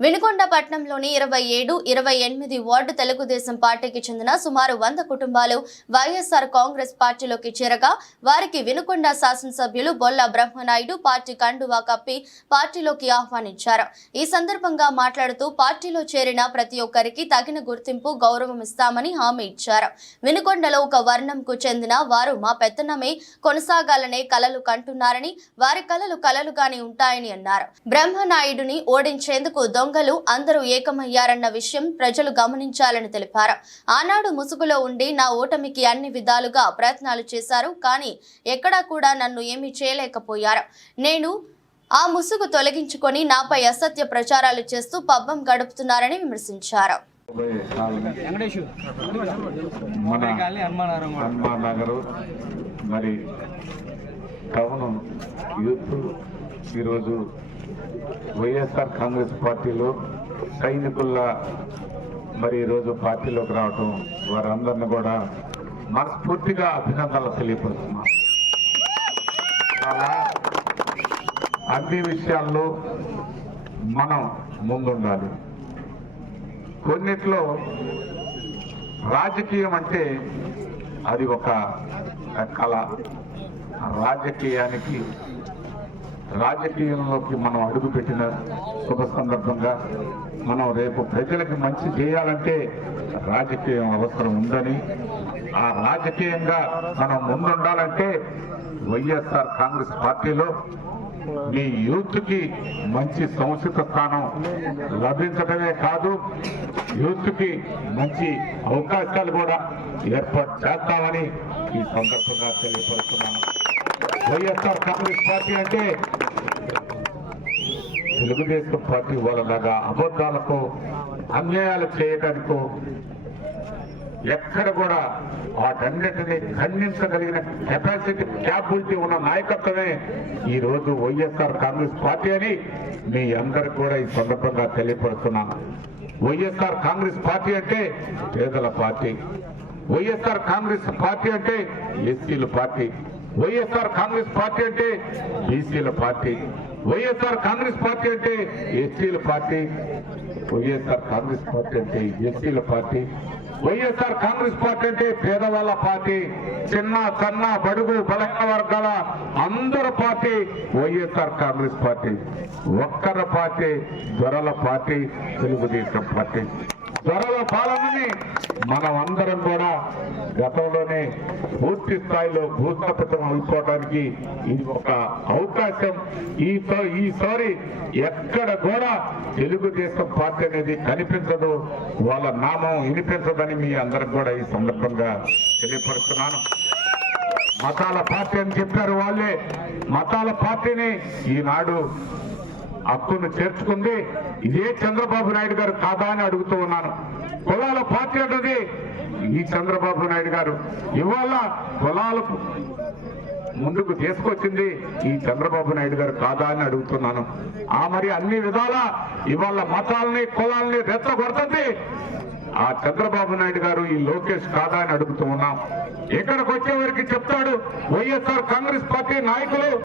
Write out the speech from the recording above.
వినుకొండ పట్టణంలోని ఇరవై ఏడు ఇరవై ఎనిమిది వార్డు తెలుగుదేశం పార్టీకి చెందిన సుమారు వంద కుటుంబాలు వైఎస్ఆర్ కాంగ్రెస్ పార్టీలోకి చేరగా వారికి వినుకొండ శాసనసభ్యులు బొల్ల బ్రహ్మనాయుడు పార్టీ కండువా కప్పి పార్టీలోకి ఆహ్వానించారు. ఈ సందర్భంగా మాట్లాడుతూ పార్టీలో చేరిన ప్రతి ఒక్కరికి తగిన గుర్తింపు గౌరవం ఇస్తామని హామీ ఇచ్చారు. వినుకొండలో ఒక వర్ణంకు చెందిన వారు మా పెత్తనమే కొనసాగాలనే కలలు కంటున్నారని వారి కలలు కలలుగానే ఉంటాయని అన్నారు. బ్రహ్మనాయుడుని ఓడించేందుకు దొంగలు అందరూ ఏకమయ్యారన్న విషయం ప్రజలు గమనించాలని తెలిపారు. ఆనాడు ముసుగులో ఉండి నా ఓటమికి అన్ని విధాలుగా ప్రయత్నాలు చేశారు. కానీ ఎక్కడా కూడా నన్ను ఏమీ చేయలేకపోయారు. నేను ఆ ముసుగు తొలగించుకొని నాపై అసత్య ప్రచారాలు చేస్తూ పబ్బం గడుపుతున్నారని విమర్శించారు. మరి టౌన్ యూత్ ఈరోజు వైఎస్ఆర్ కాంగ్రెస్ పార్టీలో సైనికుల్లా మరి ఈరోజు పార్టీలోకి రావటం వారందరిని కూడా మనస్ఫూర్తిగా అభినందనలు తెలియపరుస్తున్నాం. అలా అన్ని విషయాల్లో మనం ముందుండాలి. కొన్నిట్లో రాజకీయం అంటే అది ఒక కళ. రాజకీయానికి రాజకీయంలోకి మనం అడుగుపెట్టిన శుభ సందర్భంగా మనం రేపు ప్రజలకు మంచి చేయాలంటే రాజకీయం అవసరం ఉందని ఆ రాజకీయంగా మనం ముందుండాలంటే వైఎస్ఆర్ కాంగ్రెస్ పార్టీలో మీ యూత్కి మంచి సముచిత స్థానం లభించడమే కాదు యూత్కి మంచి అవకాశాలు కూడా ఏర్పాటు చేస్తామని ఈ సందర్భంగా తెలియపరుస్తున్నాను. వైఎస్ఆర్ కాంగ్రెస్ పార్టీ అంటే తెలుగుదేశం పార్టీ వాళ్ళలాగా అబద్ధాలకు అన్యాయాలు చేయడానికో ఎక్కడ కూడా వాటన్నిటిని ఖండించగలిగిన కెపాసిటీ క్యాపబిలిటీ ఉన్న నాయకత్వమే ఈ రోజు వైఎస్ఆర్ కాంగ్రెస్ పార్టీ అని మీ అందరికి కూడా ఈ సందర్భంగా తెలియపరుస్తున్నాను వైఎస్ఆర్ కాంగ్రెస్ పార్టీ అంటే పేదల పార్టీ. వైఎస్ఆర్ కాంగ్రెస్ పార్టీ అంటే ఎస్సీల పార్టీ. వైఎస్ఆర్ కాంగ్రెస్ పార్టీ అంటే బీసీల పార్టీ. వైఎస్ఆర్ కాంగ్రెస్ పార్టీ అంటే ఎస్టీల పార్టీ. వైఎస్ఆర్ కాంగ్రెస్ పార్టీ అంటే ఎస్సీల పార్టీ. వైఎస్ఆర్ కాంగ్రెస్ పార్టీ అంటే పేదవాళ్ళ పార్టీ. చిన్న సన్న బడుగు బలహీన వర్గాల అందరి పార్టీ వైఎస్ఆర్ కాంగ్రెస్ పార్టీ. ఒక్కర పార్టీ దొరల పార్టీ తెలుగుదేశం పార్టీ. దొరల పాలనని మనం అందరం కూడా గతంలోనే పూర్తి స్థాయిలో భూస్థాపితం అయిపోవడానికి ఇది ఒక అవకాశం. ఈ ఈసారి ఎక్కడ కూడా తెలుగుదేశం పార్టీ అనేది కనిపించదు. వాళ్ళ నామం వినిపించదని మీ అందరికి కూడా ఈ సందర్భంగా తెలియపరుస్తున్నాను. మతాల పార్టీ అని చెప్పారు వాళ్ళే. మతాల పార్టీని ఈనాడు హక్కును చేర్చుకుంది. ఇదే చంద్రబాబు నాయుడు గారు కాదా అని అడుగుతూ ఉన్నాను. కులాల పార్టీ అన్నది ఈ చంద్రబాబు నాయుడు గారు ఇవాళ కులాలకు ముందుకు తీసుకొచ్చింది ఈ చంద్రబాబు నాయుడు గారు కాదా అని అడుగుతున్నాను. ఆ మరి అన్ని విధాల ఇవాళ మతాలని కులాలని రెచ్చగొడుతుంది. ఆ చంద్రబాబు నాయుడు గారు ఈ లోకేష్ కాదా అని అడుగుతూ ఉన్నాం. ఇక్కడికి వచ్చేవారికి చెప్తాడు. వైఎస్ఆర్ కాంగ్రెస్ పార్టీ నాయకులు